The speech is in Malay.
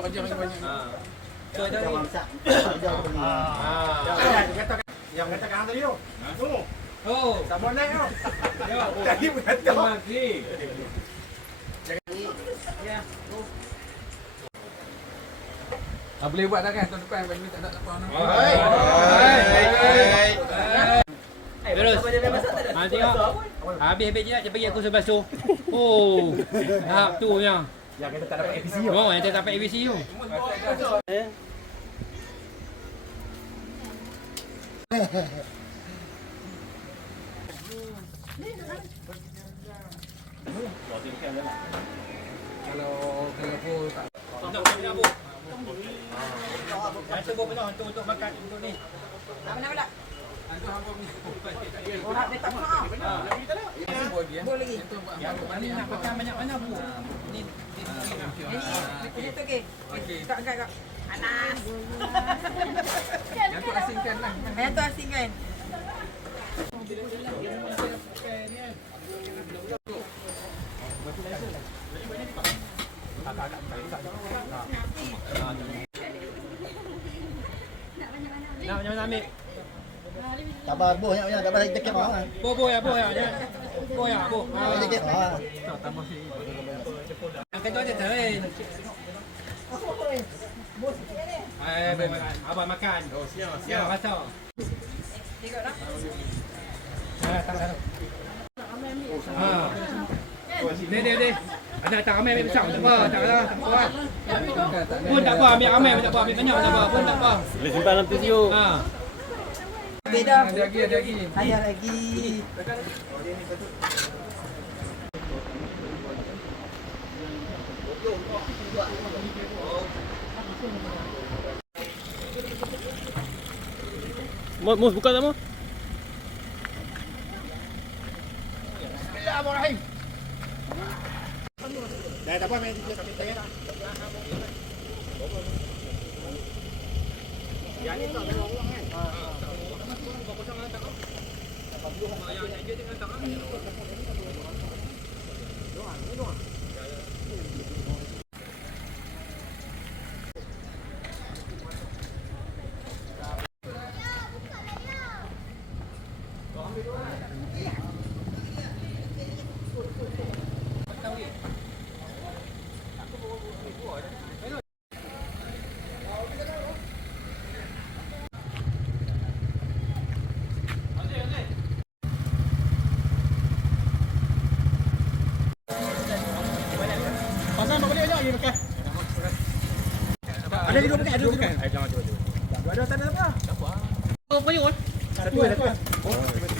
buat kerja banyak-banyak. So dah ni. Yang katakan hang tadi tu. Tu. Oh, Sabun naik tu. ya. Tadi pun kata. Ya. Boleh buat dah kan tahun depan bagi tak ada apa nak. Terus. Ha tengok. Habis je nak dia bagi aku sebasuh. Oh. Tahap tu yang. Yang kita tak dapat APC tu. Oh, yang tak dapat ABC tu. Kalau pun tak Nak penuh bu. Yang tu penuh untuk makan untuk ni. Mana? itu hangpa punya. Orang dia tak maaf. Boleh lagi. Yang mana nak makan banyak mana bu? Ni Ini tu okey. Kak. Panas. Yang tu asingkan lah. Yang tu asing kan? nak mana ambil? Tak apa, boh ya, tak apa lagi dekat orang. Bo ya. Bo ya. Dekat orang. Yang kedua dia terin. Abang makan. Oh, siap. Rasa. Tengoklah. Dia. Ada tak ramai ambil besar tak apa. Tak apa. Pun tak apa ambil ramai tak apa. Ambil banyak tak apa. Pun tak apa. Boleh simpan dalam tisu. Ha. Beda. Ada lagi. Ada lagi. Mus buka tak, Mus? Bismillahirrahmanirrahim. Dah tak apa main dia kami tanya tak. Yang ni tak ada orang kan. Ada dua pakai. Ada tak ada apa? Apa you? Satu.